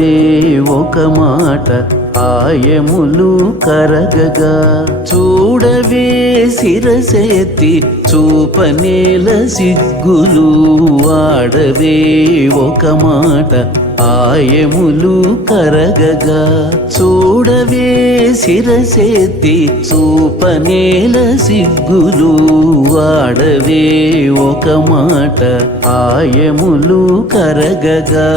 చూడవే ఒక మాట ఆయములు కరగగా చూడవే శిరసేతి చూపనేల సిగ్గులు ఆడవే ఒక మాట ఆయములు కరగగా చూడవే శిరసేతి చూపనేల సిగ్గులు ఆడవే ఒక మాట ఆయములు కరగగా